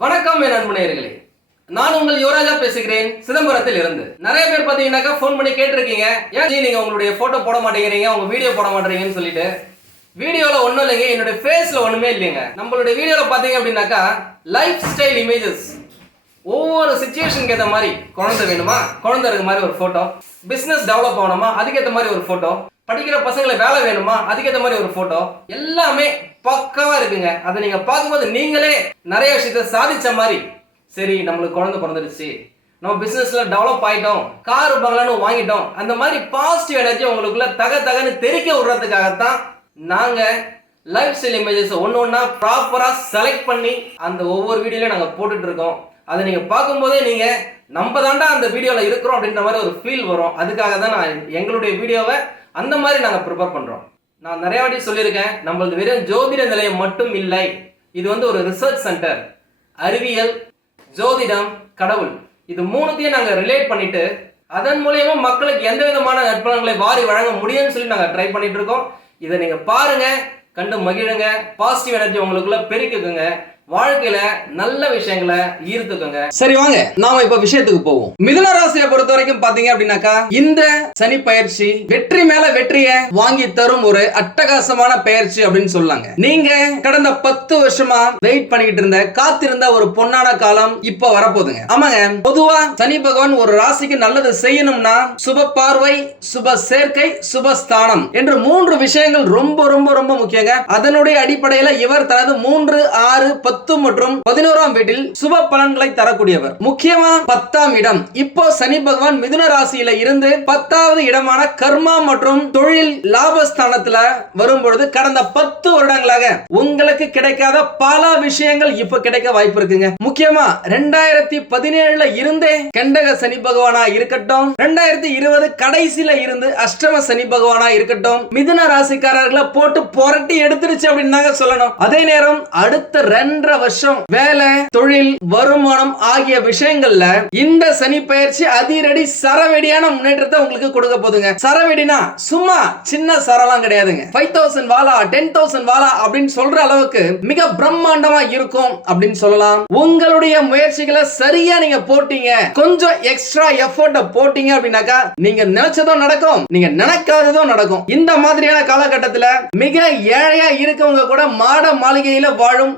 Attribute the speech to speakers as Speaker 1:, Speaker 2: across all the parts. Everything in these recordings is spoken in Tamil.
Speaker 1: வணக்கம் என் அன்புநேயர்களே. நான் உங்கள் யுவராஜா பேசுகிறேன் சிதம்பரத்தில் இருந்து. நிறைய பேர் பார்த்தீங்கன்னாக்கா ஃபோன் பண்ணி கேட்டிருக்கீங்க. ஏன் ஜி நீங்க உங்களுடைய போட்டோ போட மாட்டேங்கிறீங்க உங்க வீடியோ போட மாட்டேங்கிறீங்கன்னு சொல்லிட்டு. வீடியோல ஒன்றும் இல்லைங்க என்னுடைய ஃபேஸ்ல ஒண்ணுமே இல்லைங்க. நம்மளுடைய வீடியோல பாத்தீங்க அப்படின்னாக்கா லைஃப் ஸ்டைல் இமேஜஸ் ஒவ்வொரு சுச்சுவேஷனுக்கு ஏற்ற மாதிரி குழந்தை வேணுமா? குழந்தை இருக்க மாதிரி ஒரு ஃபோட்டோ பிஸ்னஸ் டெவலப் ஆகணுமா? அதுக்கேற்ற மாதிரி ஒரு ஃபோட்டோ படிக்கிற பசங்களை வேலை வேணுமா? அதுக்கேற்ற மாதிரி ஒரு ஃபோட்டோ எல்லாமே பக்காவாக இருக்குங்க. அதை நீங்க பார்க்கும்போது நீங்களே நிறைய விஷயத்த சாதிச்ச மாதிரி சரி நம்மளுக்கு குழந்தை பிறந்துடுச்சு. நம்ம பிசினஸ்ல டெவலப் ஆயிட்டோம். கார் பங்களான்னு வாங்கிட்டோம். அந்த மாதிரி பாசிட்டிவ் எனர்ஜி உங்களுக்குள்ள தக தகன்னு தெரிக்க விடுறதுக்காகத்தான் நாங்க லைஃப் ஸ்டைல் இமேஜஸ் ஒன்று ஒன்றா ப்ராப்பராக செலக்ட் பண்ணி அந்த ஒவ்வொரு வீடியோலையும் நாங்கள் போட்டுட்டு இருக்கோம். அதை நீங்கள் பார்க்கும்போதே நீங்கள் நம்ம தாண்டா அந்த வீடியோவில் இருக்கிறோம் அப்படின்ற மாதிரி ஒரு ஃபீல் வரும். அதுக்காக தான் நான் எங்களுடைய வீடியோவை அந்த மாதிரி நாங்கள் ப்ரிப்பேர் பண்ணுறோம் நான் நிறைய வாட்டி சொல்லியிருக்கேன் நம்மளது வெறும் ஜோதிட நிலையம் மட்டும் இல்லை. இது வந்து ஒரு ரிசர்ச் சென்டர் அறிவியல் ஜோதிடம் கடவுள். இது மூணுத்தையும் நாங்கள் ரிலேட் பண்ணிட்டு அதன் மூலயமா மக்களுக்கு எந்த விதமான நற்பலன்களை வாரி வழங்க முடியும்னு சொல்லி நாங்கள் ட்ரை பண்ணிட்டு இருக்கோம். இதை நீங்கள் பாருங்க கண்டு மகிழுங்க பாசிட்டிவ் எனர்ஜி உங்களுக்குள்ள பெருக்குங்க. வாழ்க்கையில நல்ல விஷயங்களை ஈர்த்துக்கோங்க. சரி வாங்க. நாம இப்ப விஷயத்துக்கு போவோம். மிதுன ராசியை பொறுத்த வரைக்கும் பாத்தீங்க அப்படின்னாக்கா இந்த சனி பயிற்சி வெற்றி மேல வெற்றிய வாங்கி தரும் ஒரு அட்டகாசமான பயிற்சி அப்படின்னு சொல்லாங்க. நீங்க கடந்த பத்து வருஷமா வெயிட் பண்ணிட்டு இருந்த காத்திருந்த ஒரு பொன்னான காலம் இப்ப வரப்போகுதுங்க. ஆமாங்க. பொதுவா சனி பகவான் ஒரு ராசிக்கு நல்லது செய்யணும்னா சுப பார்வை சுப சேர்க்கை சுபஸ்தானம் என்று மூன்று விஷயங்கள் ரொம்ப ரொம்ப ரொம்ப முக்கியங்க. அதனுடைய அடிப்படையில இவர் தனது மூன்று ஆறு பத்து மற்றும் பதினோராம் வீட்டில் சுப பலன்களை தரக்கூடியவர். முக்கியமா பத்தாம் இடம். இப்போ சனி பகவான் மிதுன ராசியில இருந்து பத்தாவது இடமான கர்மா மற்றும் தொழில் லாபஸ்தானத்துல வரும்பொழுது கடந்த பத்து வருடங்களாக உங்களுக்கு கிடைக்காத பல விஷயங்கள் இப்ப கிடைக்க வாய்ப்பு இருக்குங்க. முக்கியமா ரெண்டாயிரத்தி பதினேழுல இருந்தே கண்டக சனி பகவானா இருக்கட்டும். ரெண்டாயிரத்தி இருபது கடைசியில இருந்து அஷ்டம சனி பகவானா இருக்கட்டும். மிதுன ராசிக்காரர்களை போட்டு புரட்டி எடுத்துருச்சு அப்படின்னு தாங்க சொல்லணும். அதே நேரம் அடுத்த ரெண்டு ரெண்டரை வருஷம் வேலை தொழில் வருமானம் ஆகிய விஷயங்கள்ல இந்த சனி பயிற்சி அதிரடி சரவெடியான முன்னேற்றத்தை உங்களுக்கு கொடுக்க போதுங்க. சரவெடினா சும்மா சின்ன சரலாம் கிடையாதுங்க. ஃபைவ் தௌசண்ட் வாலா டென் தௌசண்ட் வாலா அப்படின்னு சொல்ற அளவுக்கு மிக பிரம்மாண்டமா இருக்கும் அப்படின்னு சொல்லலாம். உங்களுடைய முயற்சிகளை சரியா நீங்க போட்டீங்க. கொஞ்சம் எக்ஸ்ட்ரா எஃபோர்ட்ட போட்டீங்க அப்படின்னாக்கா நீங்க நினைச்சதும் நடக்கும் நீங்க நினைக்காததும் நடக்கும். இந்த மாதிரியான காலகட்டத்துல மிக ஏழையா இருக்கவங்க கூட மாட மாளிகையில வாழும்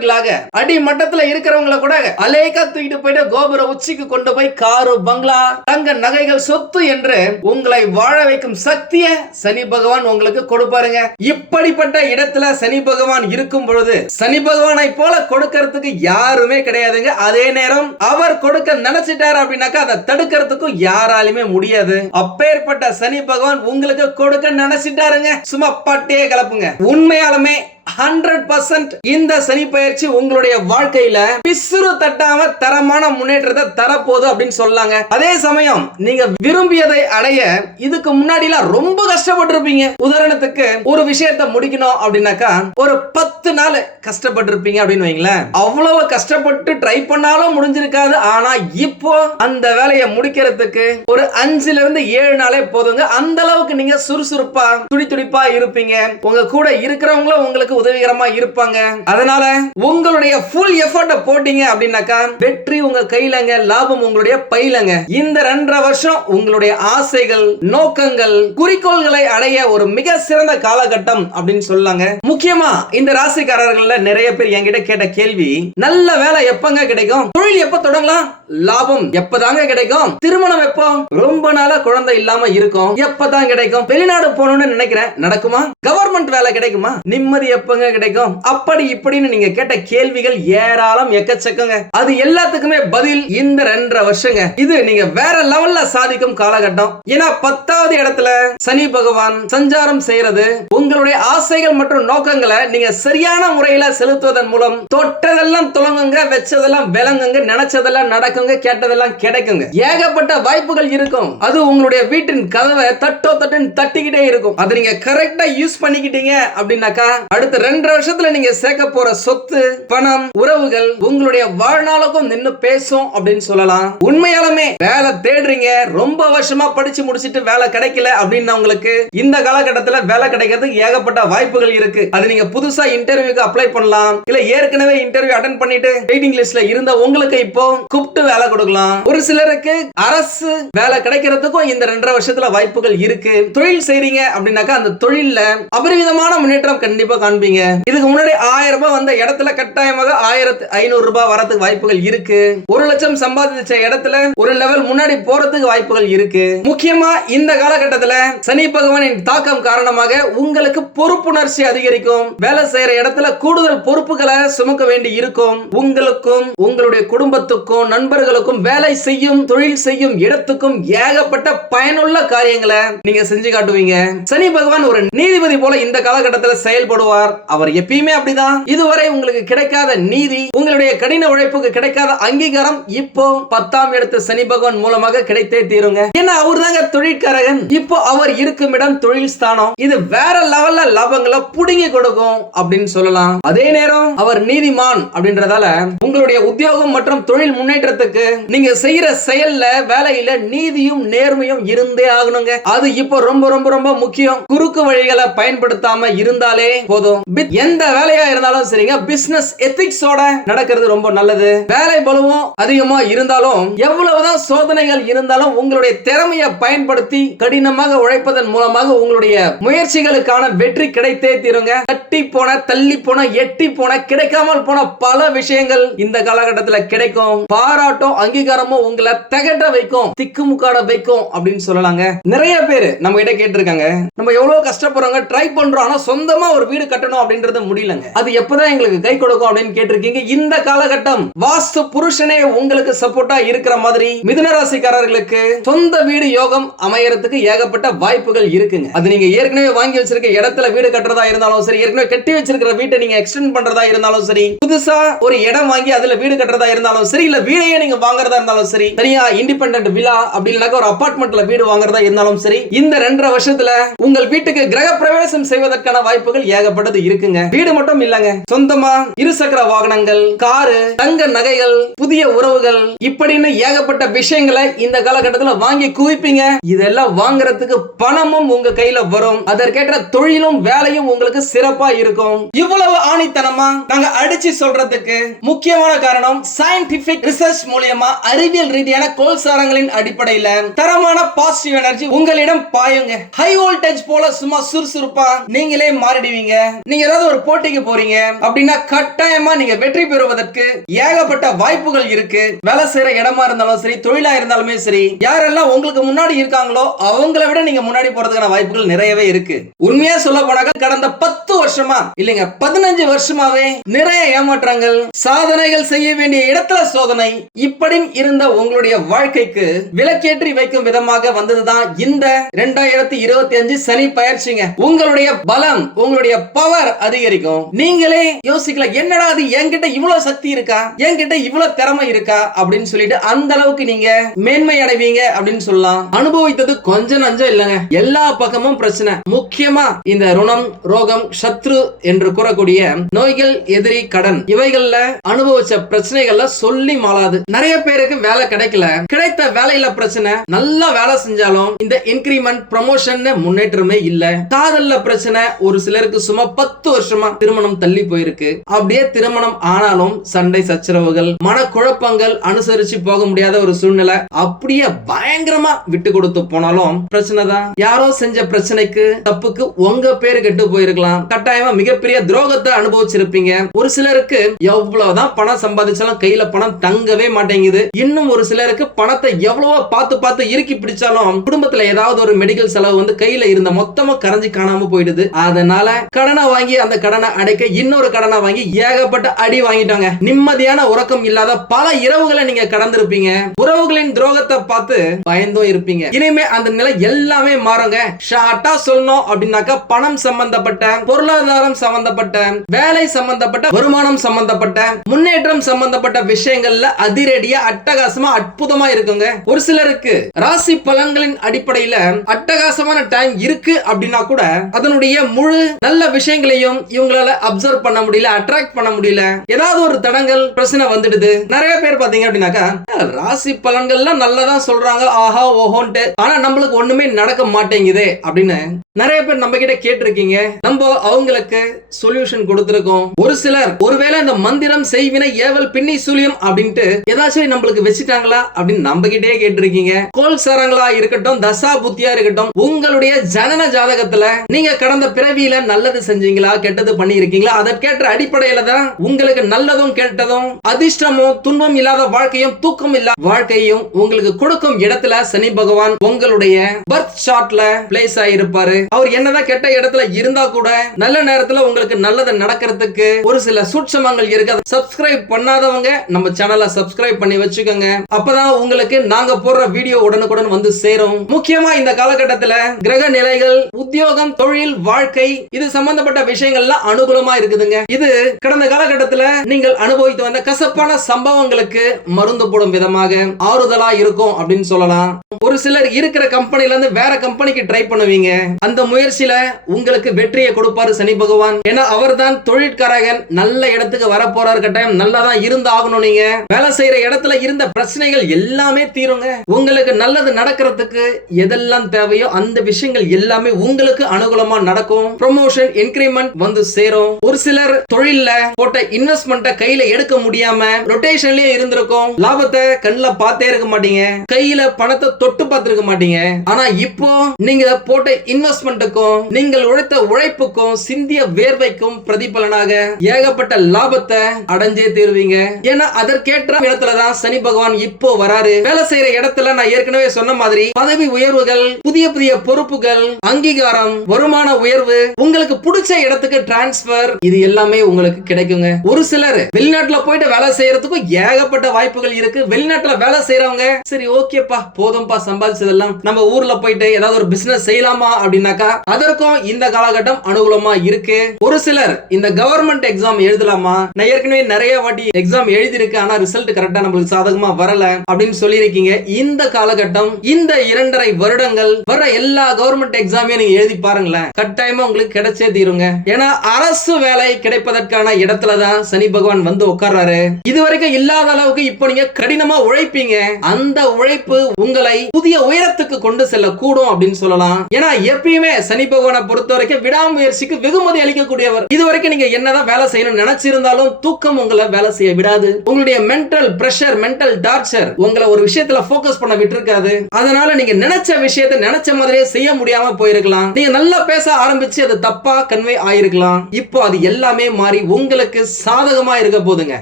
Speaker 1: செல்வந்தர்களாக அடி மட்டத்துல இருக்கிறவங்கள கூட அலேக்கா தூக்கிட்டு போயிட்டு கோபுர உச்சிக்கு கொண்டு போய் காரு பங்களா தங்க நகைகள் சொத்து என்று உங்களை வாழ வைக்கும் சக்திய சனி பகவான் உங்களுக்கு கொடுப்பாருங்க. இப்படிப்பட்ட இடத்துல சனி பகவான் இருக்கும் பொழுது சனி பகவானை போல கொடுக்கறதுக்கு யாருமே கிடையாதுங்க. அதே நேரம் அவர் கொடுக்க நினைச்சிட்டாரு அப்படின்னாக்கா அதை தடுக்கிறதுக்கும் யாராலுமே முடியாது. அப்பேற்பட்ட சனி பகவான் உங்களுக்கு கொடுக்க நினைச்சிட்டாருங்க. சும்மா பட்டே கலப்புங்க. உண்மையாலுமே ஹண்ட்ரட் பர்சன்ட் இந்த சனி பயிற்சி உங்களுடைய வாழ்க்கையில பிசுறு தட்டாம தரமான முன்னேற்றத்தை தரப்போகுது அப்படின்னு சொல்லாங்க. அதே சமயம் நீங்க விரும்பியதை அடைய இதுக்கு முன்னாடி ரொம்ப கஷ்டப்பட்டிருப்பீங்க. உதாரணத்துக்கு ஒரு விஷயத்த முடிக்கணும் அப்படின்னாக்கா ஒரு பத்து நாள் கஷ்டப்பட்டிருப்பீங்க அப்படின்னு வைங்களேன். அவ்வளவு கஷ்டப்பட்டு ட்ரை பண்ணாலும் முடிஞ்சிருக்காது. ஆனா இப்போ அந்த வேலையை முடிக்கிறதுக்கு ஒரு அஞ்சுல இருந்து ஏழு நாளே போதுங்க. அந்த அளவுக்கு நீங்க சுறுசுறுப்பா துடி துடிப்பா இருப்பீங்க. உங்க கூட இருக்கிறவங்களும் உங்களுக்கு உதவி உதவிகரமா இருப்பாங்க. அதனால உங்களுடைய ஃபுல் எஃபர்ட்ட போட்டீங்க அப்படின்னாக்கா வெற்றி உங்க கையிலங்க லாபம் உங்களுடைய பையிலங்க. இந்த ரெண்டரை வருஷம் உங்களுடைய ஆசைகள் நோக்கங்கள் குறிக்கோள்களை அடைய ஒரு மிக சிறந்த காலகட்டம் அப்படின்னு சொல்லாங்க. முக்கியமா இந்த ராசிக்காரர்கள்ல நிறைய பேர் என்கிட்ட கேட்ட கேள்வி நல்ல வேலை எப்பங்க கிடைக்கும்? தொழில் எப்ப தொடங்கலாம்? லாபம் எப்பதாங்க கிடைக்கும்? திருமணம் எப்போ? ரொம்ப நாளா குழந்தை இல்லாம இருக்கும். எப்பதான் கிடைக்கும்? வெளிநாடு போகணும்னு நினைக்கிறேன். நடக்குமா? கவர்மெண்ட் வேலை கிடைக்குமா? நிம்மதி எப்பங்க கிடைக்கும்? அப்படி இப்படின்னு நீங்க கேட்ட கேள்விகள் ஏராளம் எக்கச்சக்கங்க. அது எல்லாத்துக்குமே பதில் இந்த ரெண்டரை வருஷங்க. இது நீங்க வேற லெவல்ல சாதிக்கும் காலகட்டம். ஏன்னா பத்தாவது இடத்துல சனி பகவான் சஞ்சாரம் செய்யறது உங்களுடைய ஆசைகள் மற்றும் நோக்கங்களை நீங்க சரியான முறையில செலுத்துவதன் மூலம் தொட்டதெல்லாம் துளங்குங்க வச்சதெல்லாம் விளங்குங்க நினைச்சதெல்லாம் நடக்கும் நடக்குங்க கேட்டதெல்லாம் கிடைக்குங்க. ஏகப்பட்ட வாய்ப்புகள் இருக்கும். அது உங்களுடைய வீட்டின் கதவை தட்டோ தட்டுன்னு தட்டிக்கிட்டே இருக்கும். அதை நீங்க கரெக்டா யூஸ் பண்ணிக்கிட்டீங்க அப்படின்னாக்கா அடுத்த ரெண்டு வருஷத்துல நீங்க சேர்க்க போற சொத்து பணம் உறவுகள் உங்களுடைய வாழ்நாளுக்கும் நின்னு பேசும் அப்படின்னு சொல்லலாம். உண்மையாலுமே வேலை தேடுறீங்க. ரொம்ப வருஷமா படிச்சு முடிச்சிட்டு வேலை கிடைக்கல அப்படின்னு உங்களுக்கு இந்த காலகட்டத்துல வேலை கிடைக்கிறதுக்கு ஏகப்பட்ட வாய்ப்புகள் இருக்கு. அது நீங்க புதுசா இன்டர்வியூக்கு அப்ளை பண்ணலாம். இல்ல ஏற்கனவே இன்டர்வியூ அட்டன் பண்ணிட்டு வெயிட்டிங் லிஸ்ட்ல இருந்த உங்களுக்கு இப்போ கூப்பிட்டு வேலை கொடுக்கலாம். ஒரு சிலருக்கு அரசு வேலை கிடைக்கிறதுக்கும் இந்த ரெண்டரை வருஷத்துல வாய்ப்புகள் இருக்கு. தொழில் செய்றீங்க அப்படின்னாக்கா அந்த தொழில்ல அபரிவிதமான முன்னேற்றம் கண்டிப்பா காண்பீங்க. இதுக்கு முன்னாடி ஆயிரம் ரூபாய் வந்த இடத்துல கட்டாயமாக ஆயிரத்து ஐநூறு ரூபாய் வரதுக்கு வாய்ப்புகள் இருக்கு. ஒரு லட்சம் சம்பாதிச்ச இடத்துல ஒரு லெவல் முன்னாடி போறதுக்கு வாய்ப்புகள் இருக்கு. முக்கியமா இந்த காலகட்டத்துல சனி பகவானின் தாக்கம் காரணமாக உங்களுக்கு பொறுப்புணர்ச்சி அதிகரிக்கும். வேலை செய்யற இடத்துல கூடுதல் பொறுப்புகளை சுமக்க வேண்டி இருக்கும். உங்களுக்கும் உங்களுடைய குடும்பத்துக்கும் நண்பர் நண்பர்களுக்கும் வேலை செய்யும் தொழில் செய்யும் இடத்துக்கும் ஏகப்பட்ட பயனுள்ள காரியங்களை நீங்க செஞ்சு காட்டுவீங்க. சனி பகவான் ஒரு நீதிபதி போல இந்த காலகட்டத்தில் செயல்படுவார். அவர் எப்பயுமே அப்படிதான். இதுவரை உங்களுக்கு கிடைக்காத நீதி உங்களுடைய கடின உழைப்புக்கு கிடைக்காத அங்கீகாரம் இப்போ பத்தாம் இடத்து சனி பகவான் மூலமாக கிடைத்தே தீருங்க. ஏன்னா அவர் தாங்க தொழிற்காரகன். இப்போ அவர் இருக்கும் இடம் தொழில் ஸ்தானம். இது வேற லெவல்ல லாபங்களை புடுங்கி கொடுக்கும் அப்படின்னு சொல்லலாம். அதே நேரம் அவர் நீதிமான் அப்படின்றதால உங்களுடைய உத்தியோகம் மற்றும் தொழில் முன்னேற்றத்துக்கு இருக்கு. நீங்க செய்யற செயல்ல வேலையில நீதியும் நேர்மையும் இருந்தே ஆகணுங்க. அது இப்போ ரொம்ப ரொம்ப ரொம்ப முக்கியம். குறுக்கு வழிகளை பயன்படுத்தாம இருந்தாலே போதும். எந்த வேலையா இருந்தாலும் சரிங்க. பிசினஸ் எத்திக்ஸோட நடக்கிறது ரொம்ப நல்லது. வேலை பலுவும் அதிகமா இருந்தாலும் எவ்வளவுதான் சோதனைகள் இருந்தாலும் உங்களுடைய திறமையை பயன்படுத்தி கடினமாக உழைப்பதன் மூலமாக உங்களுடைய முயற்சிகளுக்கான வெற்றி கிடைத்தே தீருங்க. தட்டி போன தள்ளி போன எட்டி போன கிடைக்காமல் போன பல விஷயங்கள் இந்த காலகட்டத்தில் கிடைக்கும். பாரா பாராட்டும் அங்கீகாரமும் உங்களை தகட்ட வைக்கும் திக்குமுக்காட வைக்கும் அப்படின்னு சொல்லலாங்க. நிறைய பேர் நம்ம கிட்ட கேட்டிருக்காங்க. நம்ம எவ்வளவு கஷ்டப்படுறோங்க ட்ரை பண்றோம் ஆனா சொந்தமா ஒரு வீடு கட்டணும் அப்படின்றது முடியலங்க. அது எப்பதான் எங்களுக்கு கை கொடுக்கும் அப்படின்னு கேட்டிருக்கீங்க. இந்த காலகட்டம் வாஸ்து புருஷனே உங்களுக்கு சப்போர்ட்டா இருக்கிற மாதிரி மிதுன ராசிக்காரர்களுக்கு சொந்த வீடு யோகம் அமையறதுக்கு ஏகப்பட்ட வாய்ப்புகள் இருக்குங்க. அது நீங்க ஏற்கனவே வாங்கி வச்சிருக்க இடத்துல வீடு கட்டுறதா இருந்தாலும் சரி ஏற்கனவே கட்டி வச்சிருக்கிற வீட்டை நீங்க எக்ஸ்டெண்ட் பண்றதா இருந்தாலும் சரி புதுசா ஒரு இடம் வாங்கி அதுல வீடு கட்டுறதா இருந்தாலும் சரி இல்ல வீடையே நீங்க வாங்குறதா இருந்தாலும் சரி தனியா இண்டிபெண்டன்ட் விழா அப்படின்னாக்க ஒரு அபார்ட்மெண்ட்ல வீடு வாங்குறதா இருந்தாலும் சரி இந்த ரெண்டரை வருஷத்துல உங்கள் வீட்டுக்கு கிரக பிரவேசம் செய்வதற்கான வாய்ப்புகள் ஏகப்பட்டது இருக்குங்க. வீடு மட்டும் இல்லங்க. சொந்தமா இருசக்கர வாகனங்கள் காரு தங்க நகைகள் புதிய உறவுகள் இப்படின்னு ஏகப்பட்ட விஷயங்களை இந்த காலகட்டத்துல வாங்கி குவிப்பீங்க. இதெல்லாம் வாங்குறதுக்கு பணமும் உங்க கையில வரும். அதற்கேற்ற தொழிலும் வேலையும் உங்களுக்கு சிறப்பா இருக்கும். இவ்வளவு ஆணித்தனமா நாங்க அடிச்சு சொல்றதுக்கு முக்கியமான காரணம் சயின்டிபிக் ரிசர்ச் மூலியமா அறிவியல் ரீதியான கோல்சாரங்களின் அடிப்படையில தரமான பாசிட்டிவ் எனர்ஜி உங்களிடம் பாயுங்க. ஹை வோல்டேஜ் போல சும்மா சுறுசுறுப்பா நீங்களே மாறிடுவீங்க. நீங்க ஏதாவது ஒரு போட்டிக்கு போறீங்க அப்படின்னா கட்டாயமா நீங்க வெற்றி பெறுவதற்கு ஏகப்பட்ட வாய்ப்புகள் இருக்கு. வேலை செய்யற இடமா இருந்தாலும் சரி தொழிலா இருந்தாலுமே சரி யாரெல்லாம் உங்களுக்கு முன்னாடி இருக்காங்களோ அவங்கள விட நீங்க முன்னாடி போறதுக்கான வாய்ப்புகள் நிறையவே இருக்கு. உண்மையா சொல்ல போனாக்க கடந்த பத்து வருஷமா இல்லைங்க பதினஞ்சு வருஷமாவே நிறைய ஏமாற்றங்கள் சாதனைகள் செய்ய வேண்டிய இடத்துல சோதனை இப்படி இருந்த உங்களுடைய வாழ்க்கைக்கு விலக்கேற்றி வைக்கும் விதமாக வந்ததுதான் இந்த ரெண்டாயிரத்தி இருபத்தி அஞ்சு சனி பயிற்சிங்க. உங்களுடைய பலம் உங்களுடைய பவர் அதிகரிக்கும். நீங்களே யோசிக்கல என்னடா அது என்கிட்ட இவ்வளவு சக்தி இருக்கா? என்கிட்ட இவ்வளவு திறமை இருக்கா? அப்படின்னு சொல்லிட்டு அந்த அளவுக்கு நீங்க மேன்மை அடைவீங்க அப்படின்னு சொல்லலாம். அனுபவித்தது கொஞ்சம் நஞ்சம் இல்லைங்க. எல்லா பக்கமும் பிரச்சனை. முக்கியமா இந்த ருணம் ரோகம் சத்ரு என்று கூறக்கூடிய நோய்கள் எதிரி கடன் இவைகள்ல அனுபவிச்ச பிரச்சனைகள்ல சொல்லி மாளாது. நிறைய பேருக்கு வேலை கிடைக்கல. கிடைத்த வேலையில பிரச்சனை. நல்லா வேலை செஞ்சாலும் இந்த இன்கிரிமெண்ட் ப்ரமோஷன் முன்னேற்றமே இல்ல. காதல்ல பிரச்சனை ஒரு சிலருக்கு சும்மா பத்து வருஷமா திருமணம் தள்ளி போயிருக்கு. அப்படியே திருமணம் ஆனாலும் சண்டை சச்சரவுகள் மனக்குழப்பங்கள் அனுசரிச்சு போக முடியாத ஒரு சூழ்நிலை. அப்படியே பயங்கரமா விட்டு கொடுத்து போனாலும் பிரச்சனை தான். யாரோ செஞ்ச பிரச்சனைக்கு தப்புக்கு உங்க பேரு கெட்டு போயிருக்கலாம். கட்டாயமா மிகப்பெரிய துரோகத்தை அனுபவிச்சிருப்பீங்க. ஒரு சிலருக்கு எவ்வளவுதான் பணம் சம்பாதிச்சாலும் கையில பணம் தங்கவே மாட்டேங்குது. இன்னும் ஒரு சிலருக்கு பணத்தை எவ்வளவோ பார்த்து பார்த்து இறுக்கி பிடிச்சாலும் குடும்பத்துல ஏதாவது ஒரு மெடிக்கல் செலவு வந்து கையில இருந்த மொத்தமா கரைஞ்சு காணாம போயிடுது. அதனால கடனை வாங்கி அந்த கடனை அடைக்க இன்னொரு கடனை வாங்கி ஏகப்பட்ட அடி வாங்கிட்டாங்க. நிம்மதியான உறக்கம் இல்லாத பல இரவுகளை நீங்க கடந்திருப்பீங்க. உறவுகளின் துரோகத்தை பார்த்து பயந்தும் இருப்பீங்க. இனிமே அந்த நிலை எல்லாமே மாறுங்க. ஷார்ட்டா சொல்லணும் அப்படின்னாக்கா பணம் சம்பந்தப்பட்ட பொருளாதாரம் சம்பந்தப்பட்ட வேலை சம்பந்தப்பட்ட வருமானம் சம்பந்தப்பட்ட முன்னேற்றம் சம்பந்தப்பட்ட விஷயங்கள்ல அதிர அதிரடியா அட்டகாசமா அற்புதமா இருக்குங்க. ஒரு சிலருக்கு ராசி பலன்களின் அடிப்படையில அட்டகாசமான டைம் இருக்கு அப்படின்னா கூட அதனுடைய முழு நல்ல விஷயங்களையும் இவங்களால அப்சர்வ் பண்ண முடியல அட்ராக்ட் பண்ண முடியல. ஏதாவது ஒரு தடங்கள் பிரச்சனை வந்துடுது. நிறைய பேர் பாத்தீங்க அப்படின்னாக்கா ராசி பலன்கள்லாம் நல்லதான் சொல்றாங்க. ஆஹா ஓஹோன்ட்டு. ஆனா நம்மளுக்கு ஒண்ணுமே நடக்க மாட்டேங்குது. அப்படின்னு நிறைய பேர் நம்ம கிட்ட கேட்டிருக்கீங்க. நம்ம அவங்களுக்கு சொல்யூஷன் கொடுத்திருக்கோம். ஒரு சிலர் ஒருவேளை இந்த மந்திரம் செய்வினை ஏவல் பின்னி சுழியம் அப்படின்ட்டு ஏதாச்சும் நம்மளுக்கு வச்சுட்டாங்களா அப்படின்னு நம்பகிட்டே கேட்டிருக்கீங்க. கோல் சரங்களா இருக்கட்டும் தசா புத்தியா இருக்கட்டும் உங்களுடைய ஜனன ஜாதகத்துல நீங்க கடந்த பிறவியில நல்லது செஞ்சீங்களா கெட்டது பண்ணி இருக்கீங்களா அதற்கேற்ற அடிப்படையில தான் உங்களுக்கு நல்லதும் கெட்டதும் அதிர்ஷ்டமும் துன்பம் இல்லாத வாழ்க்கையும் தூக்கம் இல்லா வாழ்க்கையும் உங்களுக்கு கொடுக்கும் இடத்துல சனி பகவான் உங்களுடைய பர்த் ஷாட்ல பிளேஸ் ஆயிருப்பாரு அவர் என்னதான் கெட்ட இடத்துல இருந்தா கூட நல்ல நேரத்துல உங்களுக்கு நல்லது நடக்கிறதுக்கு ஒரு சில சூட்சமங்கள் இருக்கு. அதை சப்ஸ்கிரைப் பண்ணாதவங்க நம்ம சேனலை சப்ஸ்கிரைப் பண்ணி வச்சுக்கோங்க. அப்பதான் உங்களுக்கு நாங்க போடுற வீடியோ உடனுக்குடன் வந்து சேரும். முக்கியமா இந்த காலகட்டத்துல கிரக நிலைகள் உத்தியோகம் தொழில் வாழ்க்கை இது சம்பந்தப்பட்ட விஷயங்கள்லாம் அனுகூலமா இருக்குதுங்க. இது கடந்த காலகட்டத்துல நீங்கள் அனுபவித்து வந்த கசப்பான சம்பவங்களுக்கு மருந்து போடும் விதமாக ஆறுதலா இருக்கும் அப்படின்னு சொல்லலாம். ஒரு சிலர் இருக்கிற கம்பெனில இருந்து வேற கம்பெனிக்கு ட்ரை பண்ணுவீங்க. அந்த முயற்சியில உங்களுக்கு வெற்றியை கொடுப்பாரு சனி பகவான். ஏன்னா அவர்தான் தொழிற்காரகன். நல்ல இடத்துக்கு வர போறாரு கட்டாயம் நல்லா தான் இருந்து ஆகணும் நீங்க. வேலை செய்யற செய்யற இடத்துல இருந்த பிரச்சனைகள் எல்லாமே தீருங்க. உங்களுக்கு நல்லது நடக்கிறதுக்கு எதெல்லாம் தேவையோ அந்த விஷயங்கள் எல்லாமே உங்களுக்கு அனுகூலமா நடக்கும். ப்ரொமோஷன் இன்கிரிமெண்ட் வந்து சேரும். ஒரு சிலர் தொழில்ல போட்ட இன்வெஸ்ட்மெண்ட்டை கையில எடுக்க முடியாம ரொட்டேஷன்லயே இருந்திருக்கும். லாபத்தை கண்ணில் பார்த்தே இருக்க மாட்டீங்க. கையில பணத்தை தொட்டு பார்த்திருக்க மாட்டீங்க. ஆனா இப்போ நீங்க போட்ட இன்வெஸ்ட்மெண்ட்டுக்கும் நீங்கள் உழைத்த உழைப்புக்கும் சிந்திய வேர்வைக்கும் பிரதிபலனாக ஏகப்பட்ட லாபத்தை அடைஞ்சே தீர்வீங்க. ஏன்னா அதற்கேற்ற இடத்துல தான் சனி பகவான் இப்போ வராரு. வேலை செய்யற இடத்துல நான் ஏற்கனவே சொன்ன மாதிரி பதவி உயர்வுகள் புதிய புதிய பொறுப்புகள் அங்கீகாரம் வருமான உயர்வு உங்களுக்கு பிடிச்ச இடத்துக்கு டிரான்ஸ்பர் இது எல்லாமே உங்களுக்கு கிடைக்குங்க. ஒரு சிலர் வெளிநாட்டுல போயிட்டு வேலை செய்யறதுக்கும் ஏகப்பட்ட வாய்ப்புகள் இருக்கு. வெளிநாட்டுல வேலை செய்யறவங்க சரி ஓகேப்பா போதும்பா சம்பாதிச்சதெல்லாம் நம்ம ஊர்ல போயிட்டு ஏதாவது ஒரு பிசினஸ் செய்யலாமா அப்படின்னாக்கா அதற்கும் இந்த காலகட்டம் அனுகூலமா இருக்கு. ஒரு சிலர் இந்த கவர்மெண்ட் எக்ஸாம் எழுதலாமா? நான் ஏற்கனவே நிறைய வாட்டி எக்ஸாம் எழுதியிருக்கு ஆனா ரிசல்ட் கரெக்ட் கரெக்டா நம்மளுக்கு சாதகமா வரல அப்படின்னு சொல்லியிருக்கீங்க. இந்த காலகட்டம் இந்த இரண்டரை வருடங்கள் வர எல்லா கவர்மெண்ட் எக்ஸாமையும் நீங்க எழுதி பாருங்களேன். கட்டாயமா உங்களுக்கு கிடைச்சே தீருங்க. ஏன்னா அரசு வேலை கிடைப்பதற்கான இடத்துல தான் சனி பகவான் வந்து உட்கார்றாரு. இது வரைக்கும் இல்லாத அளவுக்கு இப்போ நீங்க கடினமா உழைப்பீங்க. அந்த உழைப்பு உங்களை புதிய உயரத்துக்கு கொண்டு செல்ல கூடும் அப்படின்னு சொல்லலாம். ஏன்னா எப்பயுமே சனி பகவானை பொறுத்த வரைக்கும் விடாமுயற்சிக்கு வெகுமதி அளிக்கக்கூடியவர். இது வரைக்கும் நீங்க என்னதான் வேலை செய்யணும்னு நினைச்சிருந்தாலும் தூக்கம் உங்களை வேலை செய்ய விடாது. உங்களுடைய மென்டல் ப்ரெஷர் மென்டல் டார்ச்சர் உங்களை ஒரு விஷயத்துல ஃபோக்கஸ் பண்ண விட்டுருக்காது. அதனால நீங்க நினைச்ச விஷயத்த நினைச்ச மாதிரியே செய்ய முடியாம போயிருக்கலாம். நீங்க நல்லா பேச ஆரம்பிச்சு அது தப்பா கன்வே ஆயிருக்கலாம். இப்போ அது எல்லாமே மாறி உங்களுக்கு சாதகமா இருக்க போதுங்க.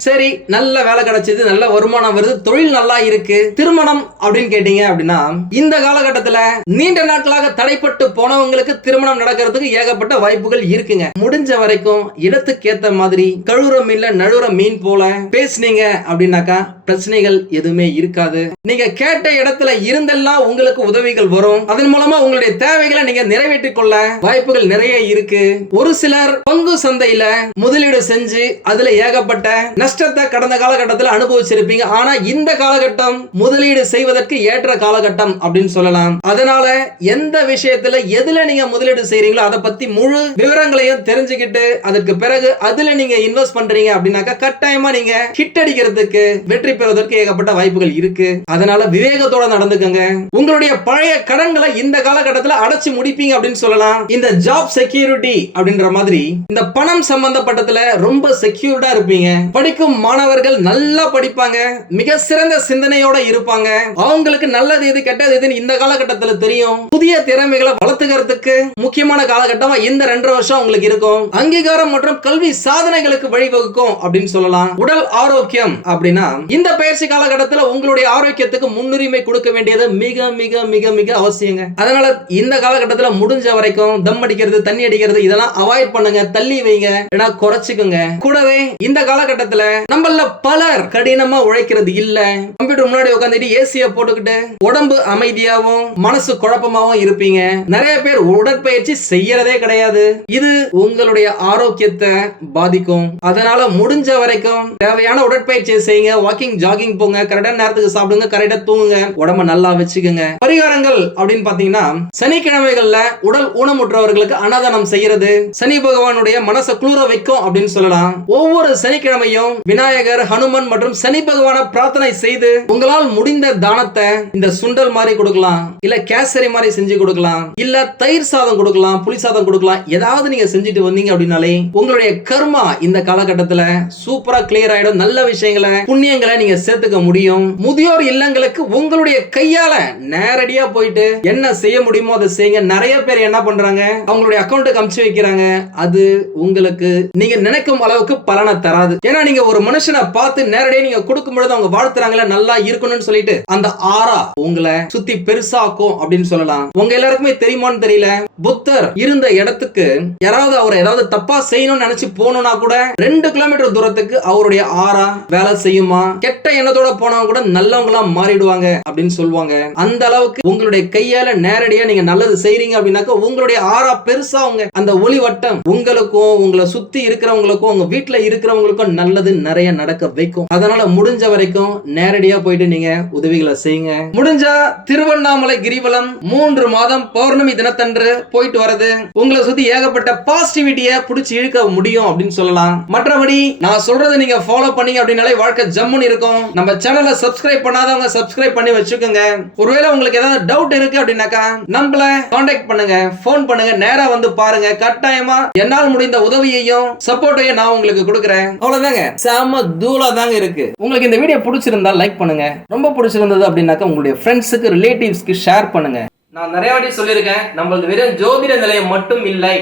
Speaker 1: சரி நல்ல வேலை கிடைச்சது நல்ல வருமானம் வருது தொழில் நல்லா இருக்கு. திருமணம் அப்படின்னு கேட்டீங்க அப்படின்னா இந்த காலகட்டத்துல நீண்ட நாட்களாக தடைப்பட்டு போனவங்களுக்கு திருமணம் நடக்கிறதுக்கு ஏகப்பட்ட வாய்ப்புகள் இருக்குங்க. முடிஞ்ச வரைக்கும் இடத்துக்கு ஏத்த மாதிரி கழுவுற மீன்ல நழுவுற மீன் போல பேசுனீங்க அப்படின்னாக்கா பிரச்சனைகள் எதுவுமே இருக்காது. நீங்க கேட்ட இடத்துல இருந்தெல்லாம் உங்களுக்கு உதவிகள் வரும். அதன் மூலமா உங்களுடைய தேவைகளை நீங்க நிறைவேற்றிக் கொள்ள வாய்ப்புகள் நிறைய இருக்கு. ஒரு சிலர் பங்கு சந்தையில முதலீடு செஞ்சு அதுல ஏகப்பட்ட நஷ்டத்தை கடந்த காலகட்டத்தில் அனுபவிச்சிருப்பீங்க. ஆனா இந்த காலகட்டம் முதலீடு செய்வதற்கு ஏற்ற காலகட்டம் அப்படின்னு சொல்லலாம். அதனால எந்த விஷயத்துல எதுல நீங்க முதலீடு செய்றீங்களோ அதை பத்தி முழு விவரங்களையும் தெரிஞ்சுக்கிட்டு அதற்கு பிறகு அதுல நீங்க இன்வெஸ்ட் பண்றீங்க அப்படின்னாக்கா கட்டாயமா நீங்க ஹிட் அடிக்கிறதுக்கு வெற்றி பெறுவதற்கு ஏகப்பட்ட வாய்ப்புகள் இருக்கு. அதனால விவேகத்தோட நடந்துக்கங்க. உங்களுடைய பழைய கடன்களை இந்த காலகட்டத்தில் அடைச்சு முடிப்பீங்க அப்படின்னு சொல்லலாம். இந்த ஜாப் செக்யூரிட்டி அப்படின்ற மாதிரி இந்த பணம் சம்பந்தப்பட்டதுல ரொம்ப செக்யூர்டா இருப்பீங்க. படிக்கும் மாணவர்கள் நல்லா படிப்பாங்க. மிக சிறந்த சிந்தனையோட இருப்பாங்க. அவங்களுக்கு நல்லது எது கெட்டது எதுன்னு இந்த காலகட்டத்துல தெரியும். புதிய திறமைகளை வளர்த்துக்கிறதுக்கு முக்கியமான காலகட்டமா இந்த ரெண்டரை வருஷம் உங்களுக்கு இருக்கும். அங்கீகாரம் மற்றும் கல்வி சாதனைகளுக்கு வழிவகுக்கும் அப்படின்னு சொல்லலாம். உடல் ஆரோக்கியம் அப்படின்னா இந்த பயிற்சி காலகட்டத்துல உங்களுடைய ஆரோக்கியத்துக்கு முன்னுரிமை கொடுக்க வேண்டியது மிக மிக மிக மிக அவசியங்க. அதனால இந்த காலகட்டத்துல முடிஞ்ச வரைக்கும் தம் அடிக்கிறது தண்ணி அடிக்கிறது இதெல்லாம் அவாய்ட் பண்ணுங்க தள்ளி வைங்க. ஏன்னா குறைச்சிக்குங்க. கூடவே இந்த காலகட்டத்துல நம்மள பலர் கடினமா உழைக்கிறது இல்ல. கம்ப்யூட்டர் முன்னாடி உட்காந்துட்டு ஏசியை போட்டுக்கிட்டு உடம்பு அமைதியாவும் மனசு குழப்பமாவும் இருப்பீங்க. நிறைய பேர் உடற்பயிற்சி செய்யறதே கிடையாது. இது உங்களுடைய ஆரோக்கியத்தை பாதிக்கும். அதனால முடிஞ்ச வரைக்கும் தேவையான உடற்பயிற்சியை செய்யுங்க. வாக்கிங் ஜாகிங் போங்க கரெக்டான நேரத்துக்கு சாப்பிடுங்க கரெக்டா தூங்குங்க உடம்ப நல்லா வச்சுக்கோங்க. பரிகாரங்கள் அப்படின்னு பாத்தீங்கன்னா சனிக்கிழமைகள்ல உடல் ஊனமுற்றவர்களுக்கு அன்னதானம் செய்யறது சனி பகவானுடைய மனசை குளிர வைக்கும் அப்படின்னு சொல்லலாம். ஒவ்வொரு சனிக்கிழமையும் விநாயகர் ஹனுமன் மற்றும் சனி பகவான பிரார்த்தனை செய்து உங்களால் முடிந்த தானத்தை இந்த சுண்டல் மாதிரி கொடுக்கலாம் இல்ல கேசரி மாதிரி செஞ்சு கொடுக்கலாம் இல்ல தயிர் சாதம் கொடுக்கலாம் புளி சாதம் கொடுக்கலாம் ஏதாவது நீங்க செஞ்சுட்டு வந்தீங்க அப்படின்னாலே உங்களுடைய கர்மா இந்த காலகட்டத்துல சூப்பரா கிளியர் ஆயிடும். நல்ல விஷயங்களை புண்ணிய விஷயங்களை நீங்க சேர்த்துக்க முடியும். முதியோர் இல்லங்களுக்கு உங்களுடைய கையால நேரடியா போயிட்டு என்ன செய்ய முடியுமோ அதை செய்யுங்க. நிறைய பேர் என்ன பண்றாங்க? அவங்களுடைய அக்கௌண்ட்டுக்கு அமுச்சு வைக்கிறாங்க. அது உங்களுக்கு நீங்க நினைக்கும் அளவுக்கு பலனை தராது. ஏன்னா நீங்க ஒரு மனுஷனை பார்த்து நேரடியா நீங்க கொடுக்கும் பொழுது அவங்க வாழ்த்துறாங்களே நல்லா இருக்கணும்னு சொல்லிட்டு அந்த ஆறா உங்களை சுத்தி பெருசாக்கும் அப்படின்னு சொல்லலாம். உங்க எல்லாருக்குமே தெரியுமான்னு தெரியல. புத்தர் இருந்த இடத்துக்கு யாராவது அவரை ஏதாவது தப்பா செய்யணும்னு நினைச்சு போகணும்னா கூட ரெண்டு கிலோமீட்டர் தூரத்துக்கு அவருடைய ஆறா வேலை செய்யுமா? கெட்ட எண்ணத்தோட போனவங்க கூட நல்லவங்களா மாறிடுவாங்க அப்படின்னு சொல்லுவாங்க. அந்த அளவுக்கு உங்களுடைய கையால நேரடியா நீங்க நல்லது செய்றீங்க அப்படின்னாக்க உங்களுடைய ஆறா பெருசா அவங்க அந்த ஒளி வட்டம் உங்களுக்கும் உங்களை சுத்தி இருக்கிறவங்களுக்கும் உங்க வீட்டுல இருக்கிறவங்களுக்கும் நல்லது நிறைய நடக்க வைக்கும். அதனால முடிஞ்ச வரைக்கும் நேரடியா போயிட்டு நீங்க உதவிகளை செய்யுங்க. முடிஞ்சா திருவண்ணாமலை கிரிவலம் மூன்று மாதம் பௌர்ணமி தினத்தன்று போயிட்டு வரது உங்களை சுத்தி ஏகப்பட்ட பாசிட்டிவிட்டிய புடிச்சு இழுக்க முடியும் அப்படின்னு சொல்லலாம். மற்றபடி நான் சொல்றதை நீங்க ஃபாலோ பண்ணீங்க அப்படின்னாலே வாழ்க்கை ஜம்மு மூணு இருக்கும். நம்ம சேனலை சப்ஸ்கிரைப் பண்ணாதவங்க சப்ஸ்கிரைப் பண்ணி வச்சுக்கோங்க. ஒருவேளை உங்களுக்கு ஏதாவது டவுட் இருக்கு அப்படின்னாக்கா நம்மள காண்டாக்ட் பண்ணுங்க. ஃபோன் பண்ணுங்க. நேரா வந்து பாருங்க. கட்டாயமா என்னால் முடிந்த உதவியையும் சப்போர்ட்டையும் நான் உங்களுக்கு கொடுக்குறேன். அவ்வளவுதாங்க. செம தூளா தாங்க இருக்கு. உங்களுக்கு இந்த வீடியோ பிடிச்சிருந்தா லைக் பண்ணுங்க. ரொம்ப பிடிச்சிருந்தது அப்படின்னாக்கா உங்களுடைய ஃப்ரெண்ட்ஸுக்கு ரிலேட்டிவ்ஸ்க்கு ஷேர் பண்ணுங்க. நான் நிறைய வாட்டி சொல்லியிருக்கேன் நம்மளது வெறும் ஜோதிட நிலையம் மட்டும் இல்லை.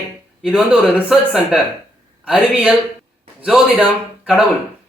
Speaker 1: இது வந்து ஒரு ரிசர்ச் சென்டர் அறிவியல் ஜோதிடம் கடவுள்.